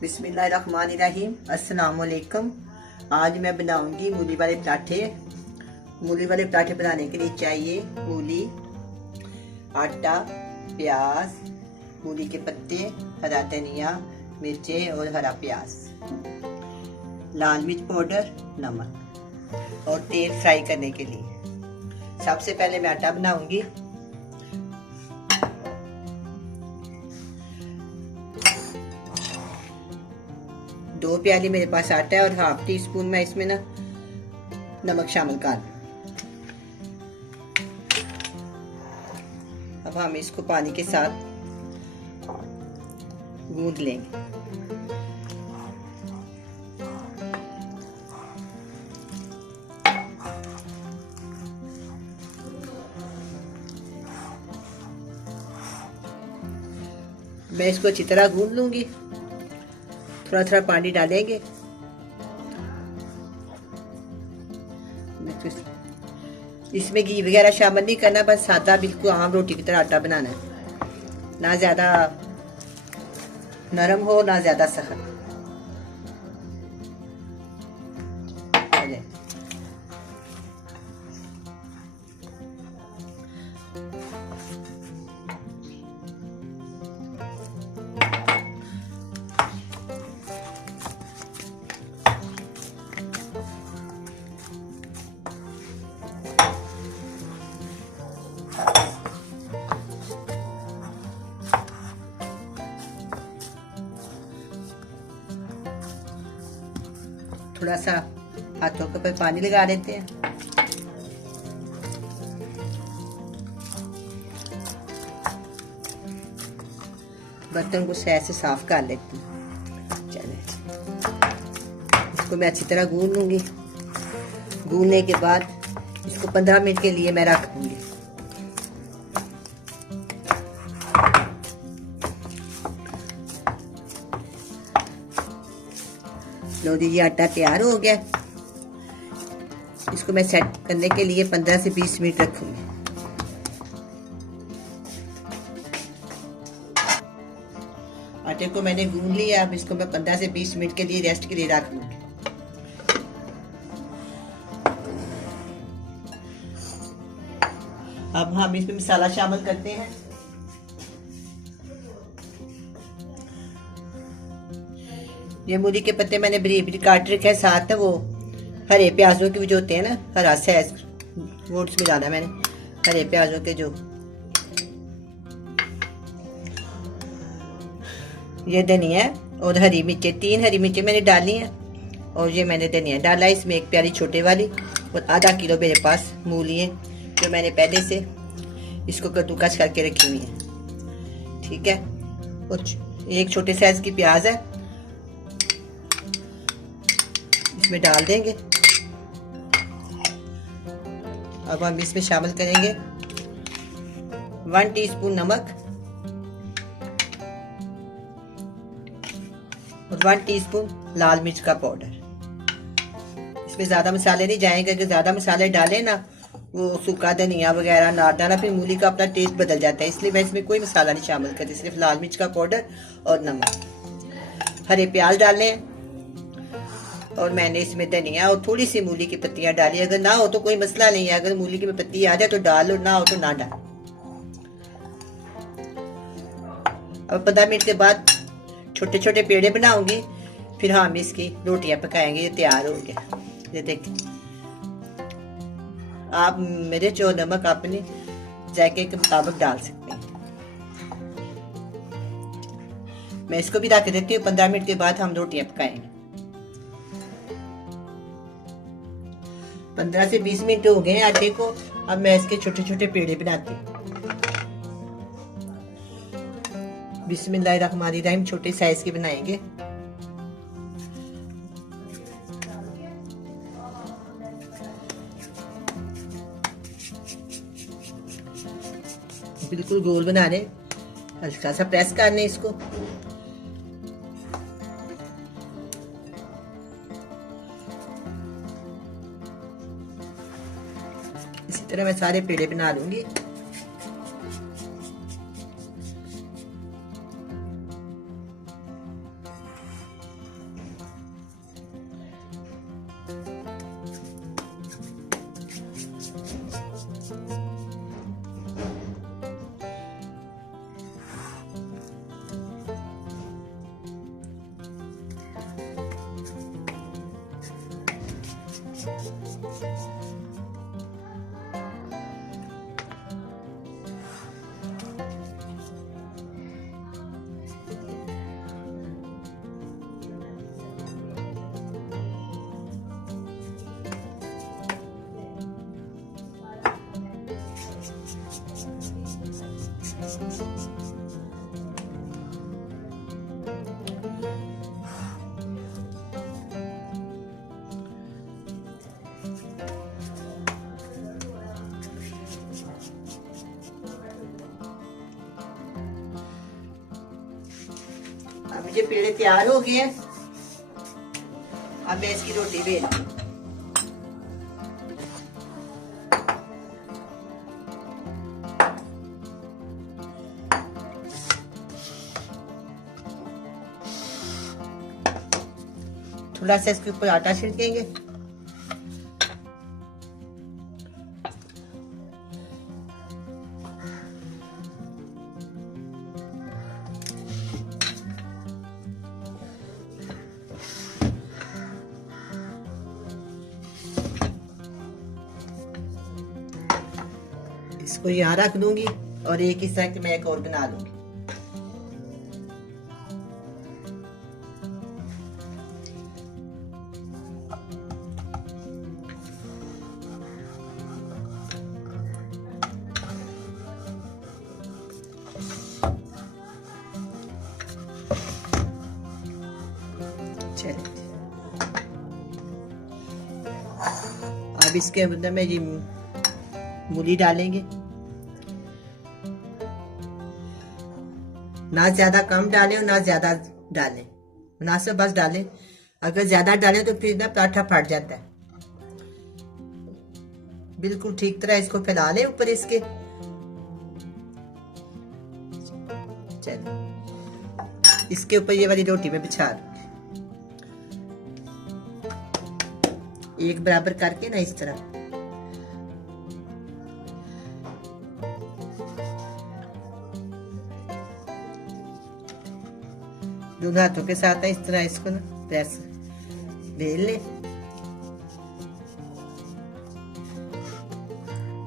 बिस्मिल्लाहिर्रहमानिर्रहीम। अस्सलाम वालेकुम। आज मैं बनाऊंगी मूली वाले पराठे। मूली वाले पराठे बनाने के लिए चाहिए मूली, आटा, प्याज, मूली के पत्ते, हरा धनिया, मिर्चें और हरा प्याज, लाल मिर्च पाउडर, नमक और तेल फ्राई करने के लिए। सबसे पहले मैं आटा बनाऊंगी। दो प्याली मेरे पास आटा है और हाफ टी स्पून मैं इसमें ना नमक शामिल कर दूं। अब हम इसको पानी के साथ गूंद लेंगे। मैं इसको अच्छी तरह गूंद लूंगी। थोड़ा थोड़ा पानी डालेंगे। इसमें घी वगैरह शामिल नहीं करना, बस सादा बिल्कुल आम रोटी की तरह आटा बनाना है। ना ज्यादा नरम हो ना ज्यादा सख्त। थोड़ा सा हाथों के ऊपर पानी लगा लेते हैं। बर्तन को सही से साफ कर लेते हैं। चले, इसको मैं अच्छी तरह गूंद लूंगी। गूंदने के बाद इसको 15 मिनट के लिए मैं रख दूंगी। लो दीजिए, आटा तैयार हो गया। इसको मैं सेट करने के लिए 15 से 20 मिनट रखूंगी। आटे को मैंने गूंद लिया। अब इसको मैं 15 से 20 मिनट के लिए रेस्ट के लिए रख दूंगी। अब हम इसमें मसाला शामिल करते हैं। ये मूली के पत्ते मैंने बरीक बरीक काट रखे हैं। साथ है वो हरे प्याजों के जो होते हैं ना, हरा साइज वो उसमें डाला मैंने। हरे प्याजों के जो ये धनिया और हरी मिर्चें, 3 हरी मिर्चें मैंने डाली हैं। और ये मैंने धनिया डाला। इसमें 1 प्याली छोटे वाली और आधा किलो मेरे पास मूली है जो मैंने पहले से इसको कद्दूकस करके रखी हुई है। ठीक है। और 1 छोटे साइज की प्याज है, इसमें डाल देंगे। अब हम इसमें शामिल करेंगे 1 टीस्पून नमक और 1 टीस्पून लाल मिर्च का पाउडर। इसमें ज्यादा मसाले नहीं जाएंगे। अगर ज्यादा मसाले डालें ना, वो सूखा धनिया वगैरह ना डालना, फिर मूली का अपना टेस्ट बदल जाता है। इसलिए मैं इसमें कोई मसाला नहीं शामिल करती, सिर्फ लाल मिर्च का पाउडर और नमक। हरे प्याज डालें और मैंने इसमें धनिया और थोड़ी सी मूली की पत्तियां डाली। अगर ना हो तो कोई मसला नहीं है। अगर मूली की पत्ती आ जाए तो डालो, ना हो तो ना डाल। अब 15 मिनट के बाद छोटे छोटे पेड़े बनाऊंगी। फिर हम इसकी रोटियां पकाएंगे। ये तैयार हो गया। ये देखिए, आप मिर्च और नमक अपने जायके के मुताबिक डाल सकते हैं। मैं इसको भी रख देती हूँ। 15 मिनट के बाद हम रोटियां पकाएंगे। 15 से 20 मिनट हो गए आटे को। अब मैं इसके छोटे छोटे पेड़े बनाती हूँ। बिस्मिल्लाहिर्रहमानिर्रहीम। छोटे साइज के बनाएंगे। बिल्कुल गोल बनाने, हल्का सा प्रेस करने इसको। इसी तरह मैं सारे पेड़े बना लूंगी। अब ये पेड़े तैयार हो गए हैं। अब मैं इसकी रोटी बेल थोड़ा सा इसके ऊपर आटा छिड़केंगे। इसको यहाँ रख दूंगी और एक इस तरह मैं एक और बना लूंगी। चलिए अब इसके अंदर में ये मूली डालेंगे। ना ज्यादा कम डालें और ना ज्यादा डालें, मुनासिब बस डालें। अगर ज्यादा डालें तो फिर ना पराठा फट जाता है। बिल्कुल ठीक तरह इसको फैला लें ऊपर इसके। चलिए इसके ऊपर ये वाली रोटी में बिछा दूंगी एक बराबर करके ना इस तरह। दोनों हाथों के साथ इस तरह इसको ना प्रेस बेल ले।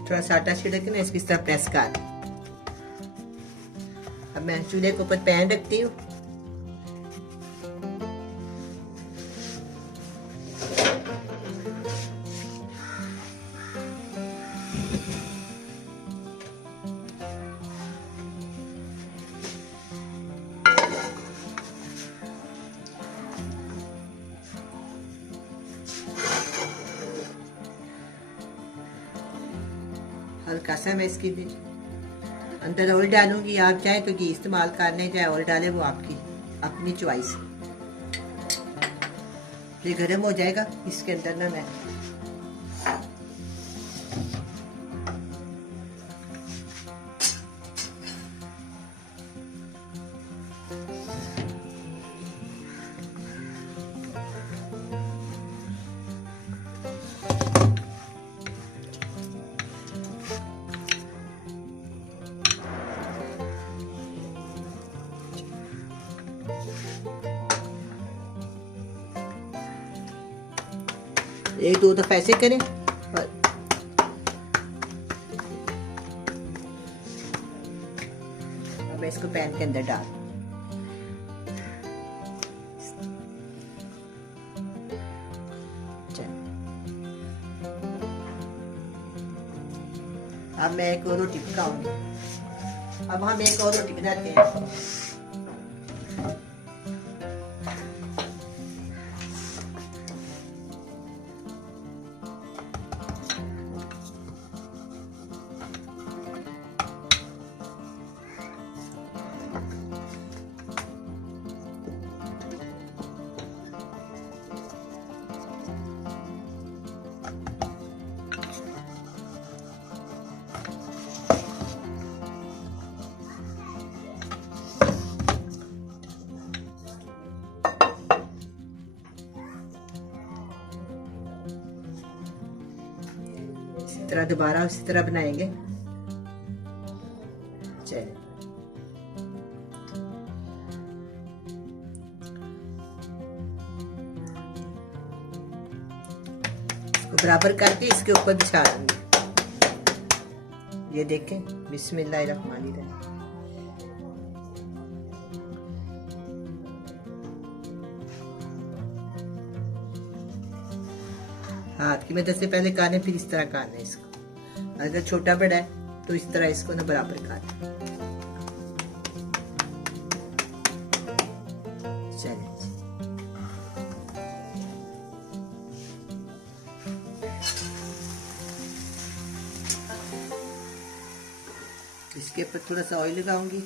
थोड़ा सा आटा छिड़क के ना इसकी इस तरह प्रेस कर। अब मैं चूल्हे के ऊपर पैन रखती हूँ। हल्का सा मैं इसकी अंदर ऑयल डालूंगी। आप चाहे तो घी इस्तेमाल कर लें, चाहे ऑयल डालें, वो आपकी अपनी चॉइस। ये गर्म हो जाएगा इसके अंदर ना मैं एक दो दफा ऐसे करें और अब इसको पैन के अंदर डाल। अब मैं एक और रोटी पकाऊंगी। अब हम एक और रोटी बनाते हैं। इसी तरह दोबारा उसी तरह बनाएंगे। चलिए बराबर करके इसके ऊपर बिछा दूंगी। ये देखें, बिस्मिल्लाहिर्रहमानिर्रहीम। हाथ की मदद से पहले काटना, फिर इस तरह काटना है इसको। अगर छोटा बड़ा है तो इस तरह इसको ना बराबर काटना। चलिए, इसके ऊपर थोड़ा सा ऑयल लगाऊंगी।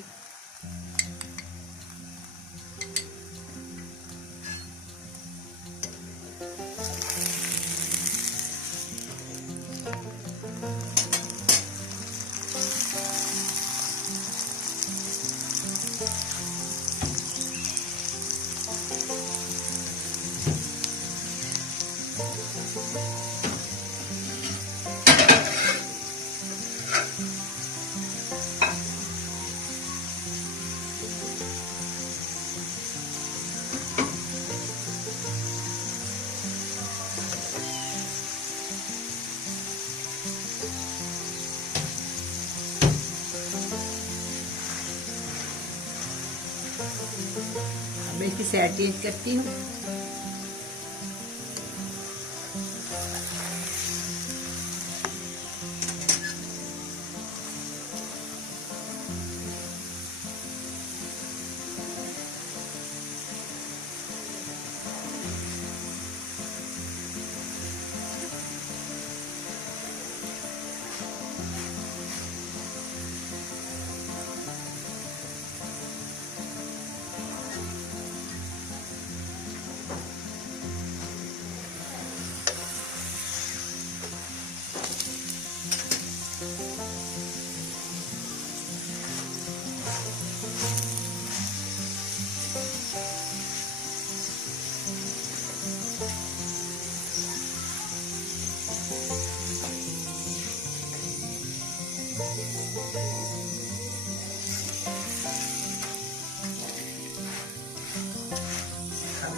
मैं इसकी साइड चेंज करती हूँ।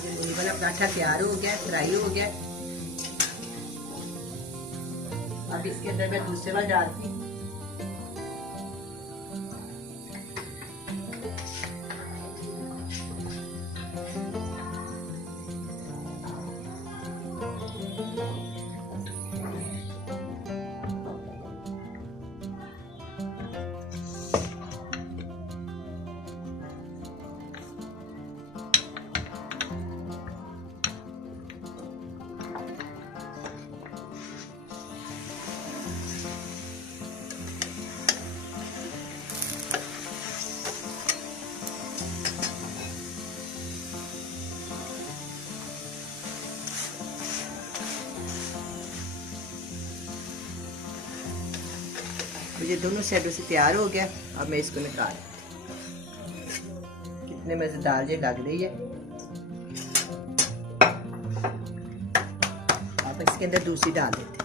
मूली वाला पराठा तैयार हो गया, फ्राई हो गया। अब इसके अंदर मैं दूसरे वाला डालती हूँ। मुझे दोनों साइडों से तैयार हो गया। अब मैं इसको निकाल, कितने मजेदार ये लग रही है। अब इसके अंदर दूसरी डाल देते हैं।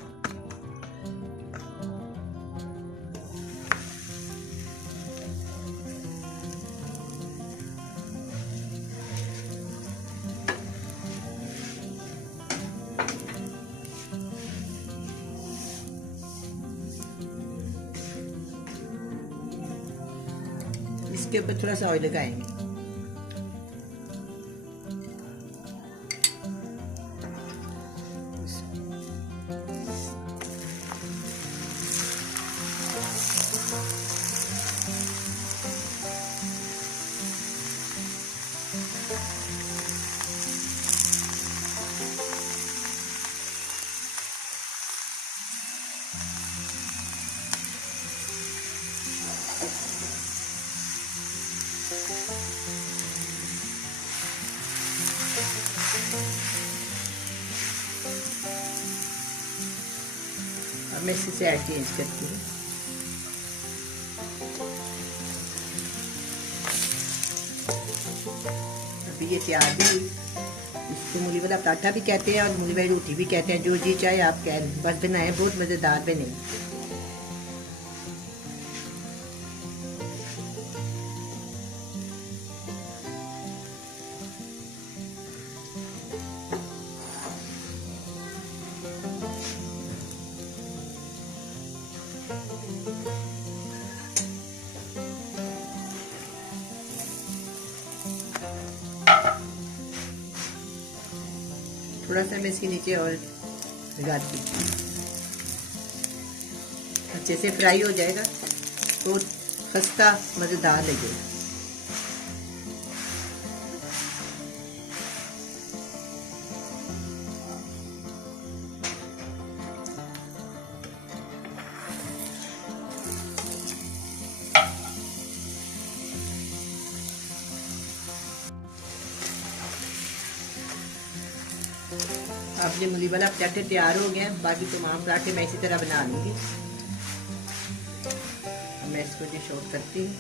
इसके ऊपर थोड़ा सा ऑयल लगाएंगे। अब मैं इसी से चेंज करती हूँ। अभी ये तैयार भी हुई। इसको मूली वाला पराठा भी कहते हैं और मूली वाली रोटी भी कहते हैं, जो जी चाहे आप कह लें, बस बनाए, बहुत मज़ेदार बने। थोड़ा सा मैं इसके नीचे और लगाती, अच्छे से फ्राई हो जाएगा तो खस्ता मज़ेदार लगेगा। अब ये मूली वाला पराठे तैयार हो गए हैं। बाकी तमाम पराठे मैं इसी तरह बना लूँगी। मैं इसको डिश आउट करती हूँ।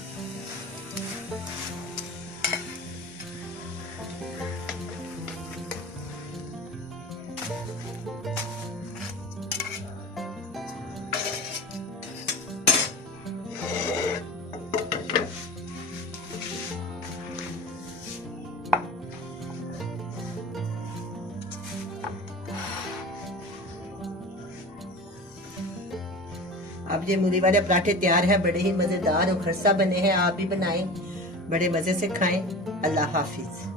अब ये मूली वाले पराठे तैयार है, बड़े ही मजेदार और खस्ता बने हैं। आप भी बनाएं, बड़े मजे से खाएं। अल्लाह हाफिज।